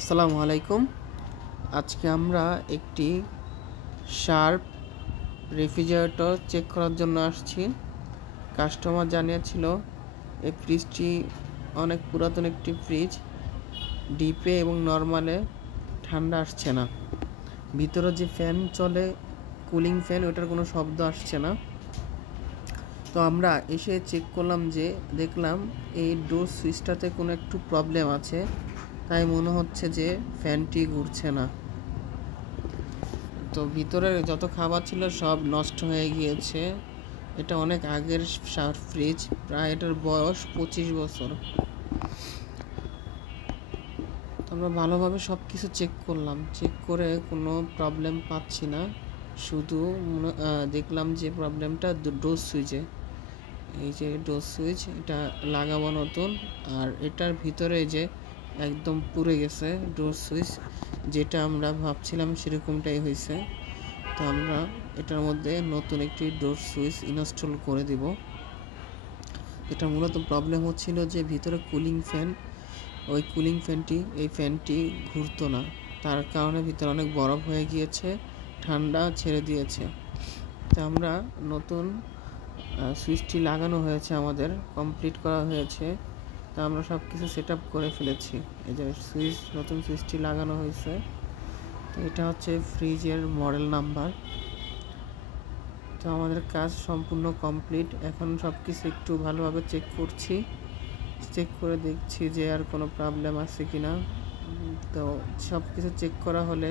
আসসালামু আলাইকুম। আজকে আমরা একটি শার্প রেফ্রিজারেটর চেক করার জন্য আসছি। কাস্টমার জানিয়েছিল এই ফ্রিজটি অনেক পুরাতন একটি ফ্রিজ, ডিপে এবং নর্মালে ঠান্ডা আসছে না। ভিতরে যে ফ্যান চলে, কুলিং ফ্যান, ওটার কোনো শব্দ আসছে না। তো আমরা এসে চেক করলাম, যে দেখলাম এই ডোর সুইচটাতে কোনো একটু প্রবলেম আছে, তাই মনে হচ্ছে যে ফ্যানটি ঘুরছে না। তো ভিতরের যত খাবার ছিল সব নষ্ট হয়ে গিয়েছে। এটা অনেক আগের শার্প ফ্রিজ, প্রায় এটার বয়স 25 বছর। তো আমরা ভালোভাবে সব কিছু চেক করলাম, চেক করে কোনো প্রবলেম পাচ্ছি না। শুধু দেখলাম যে প্রবলেমটা ডোর সুইচে। এই যে ডোর সুইচ, এটা লাগাবো নতুন। আর এটার ভিতরে যে একদম পুড়ে গেছে ডোর সুইচ, যেটা আমরা ভাবছিলাম সেরকমটাই হয়েছে। তো আমরা এটার মধ্যে নতুন একটি ডোর সুইচ ইনস্টল করে দিব। এটা মূলত প্রবলেম হচ্ছিল যে ভিতরে কুলিং ফ্যান, ওই কুলিং ফ্যানটি, এই ফ্যানটি ঘুরতো না, তার কারণে ভিতরে অনেক বরফ হয়ে গিয়েছে, ঠান্ডা ছেড়ে দিয়েছে। তো আমরা নতুন সুইচটি লাগানো হয়েছে, আমাদের কমপ্লিট করা হয়েছে। তো আমরা সব কিছু সেট আপ করে ফেলেছি। এই যে সুইচ, নতুন সুইচটি লাগানো হয়েছে। তো এটা হচ্ছে ফ্রিজের মডেল নাম্বার। তো আমাদের কাজ সম্পূর্ণ কমপ্লিট। এখন সব কিছু একটু ভালোভাবে চেক করছি, চেক করে দেখছি যে আর কোনো প্রবলেম আছে কিনা। তো সব কিছু চেক করা হলে